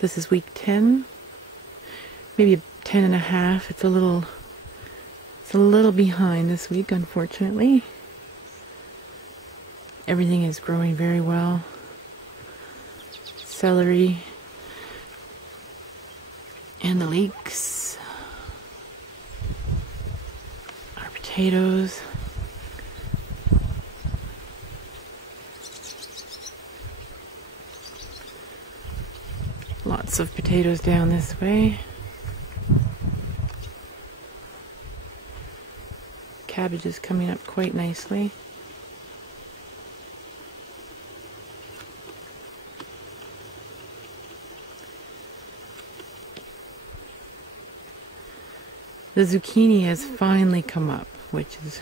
This is week 10, maybe 10 and a half. It's a little behind this week, unfortunately. Everything is growing very well. Celery and the leeks, our potatoes. Lots of potatoes down this way. Cabbage is coming up quite nicely. The zucchini has finally come up, which is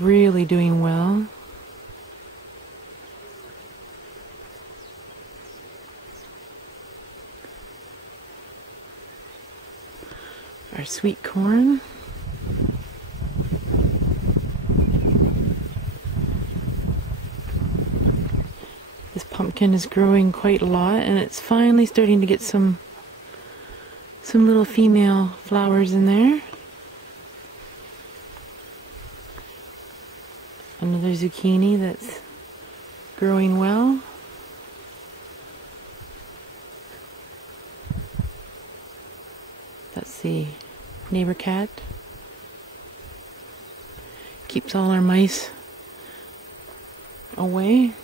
really doing well. Our sweet corn. This pumpkin is growing quite a lot, and it's finally starting to get some little female flowers in there. Another zucchini that's growing well. That's the neighbor cat. Keeps all our mice away.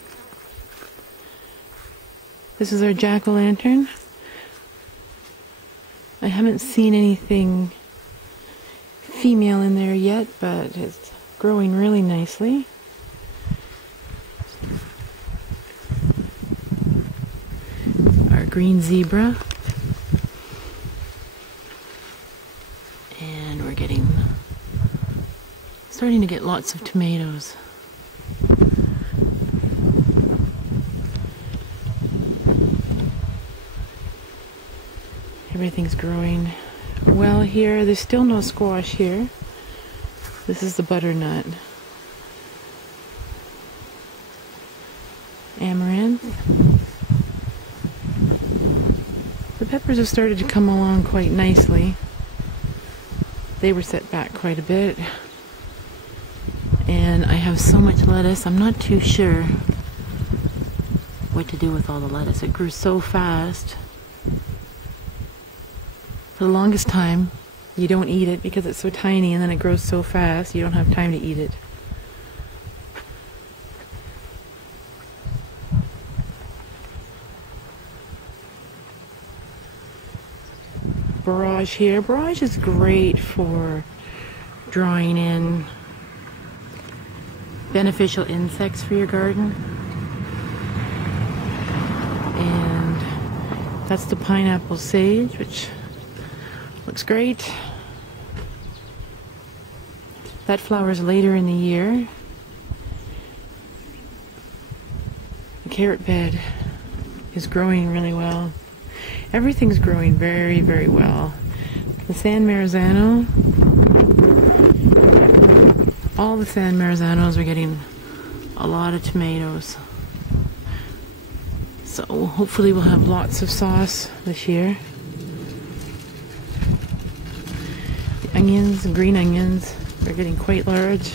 This is our jack-o'-lantern. I haven't seen anything female in there yet, but it's growing really nicely. Our green zebra. And we're starting to get lots of tomatoes. Everything's growing well here. There's still no squash here. This is the butternut. Amaranth. The peppers have started to come along quite nicely. They were set back quite a bit. And I have so much lettuce, I'm not too sure what to do with all the lettuce. It grew so fast. For the longest time, you don't eat it because it's so tiny, and then it grows so fast, you don't have time to eat it. Borage here. Borage is great for drawing in beneficial insects for your garden. And that's the pineapple sage, which looks great. That flowers later in the year. The carrot bed is growing really well. Everything's growing very, very well. The San Marzano, all the San Marzanos are getting a lot of tomatoes. So hopefully we'll have lots of sauce this year. The onions, green onions, are getting quite large.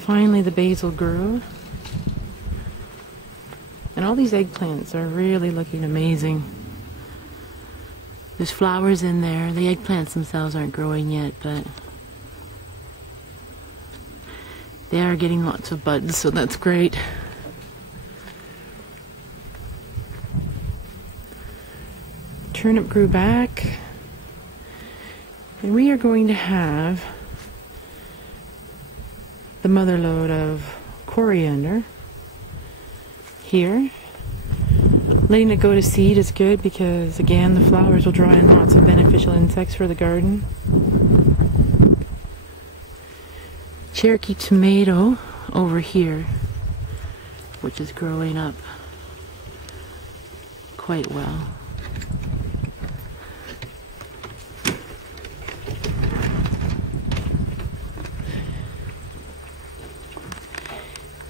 Finally the basil grew. And all these eggplants are really looking amazing. There's flowers in there. The eggplants themselves aren't growing yet, but they are getting lots of buds, so that's great. Turnip grew back. And we are going to have the mother load of coriander here. Letting it go to seed is good because, again, the flowers will draw in lots of beneficial insects for the garden. Cherokee tomato over here, which is growing up quite well.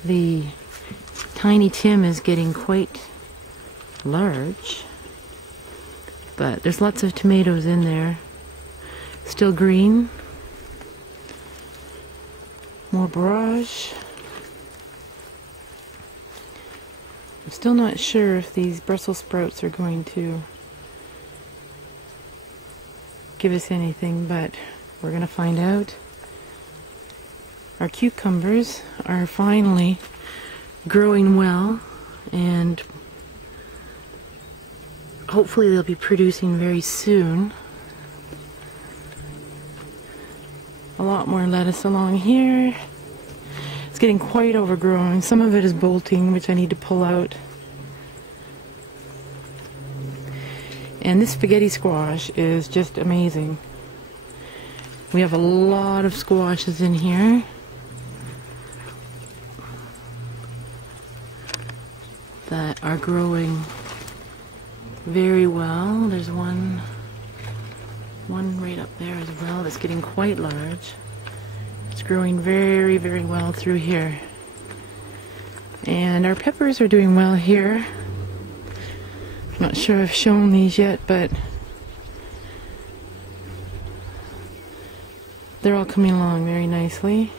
The Tiny Tim is getting quite large, but there's lots of tomatoes in there. Still green. More barrage. I'm still not sure if these Brussels sprouts are going to give us anything, but we're going to find out. Our cucumbers are finally growing well, and hopefully they'll be producing very soon. A lot more lettuce along here. It's getting quite overgrown. Some of it is bolting, which I need to pull out. And this spaghetti squash is just amazing. We have a lot of squashes in here. That are growing very well. There's one right up there as well that's getting quite large. It's growing very, very well through here. And our peppers are doing well here. I'm not sure I've shown these yet, but they're all coming along very nicely.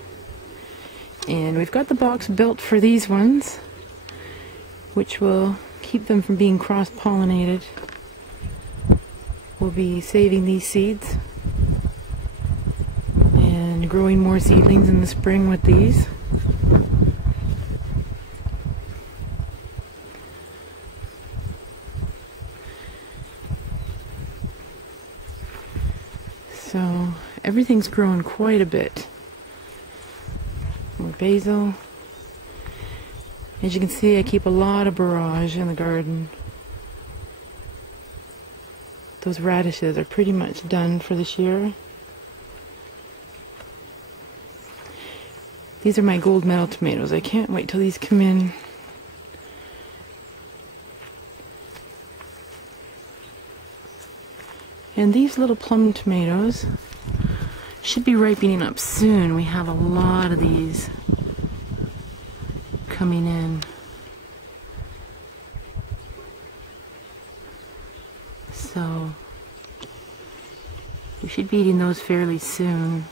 And we've got the box built for these ones, which will keep them from being cross-pollinated. We'll be saving these seeds and growing more seedlings in the spring with these. So everything's grown quite a bit. More basil. As you can see, I keep a lot of barrage in the garden. Those radishes are pretty much done for this year. These are my gold medal tomatoes. I can't wait till these come in. And these little plum tomatoes should be ripening up soon. We have a lot of these coming in. So we should be eating those fairly soon.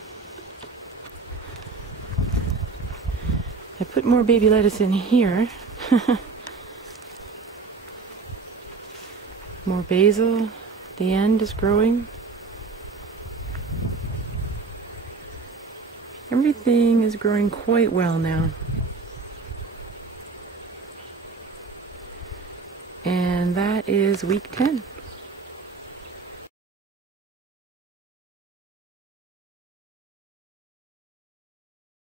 I put more baby lettuce in here. More basil. The end is growing. Everything is growing quite well now. And that is week 10.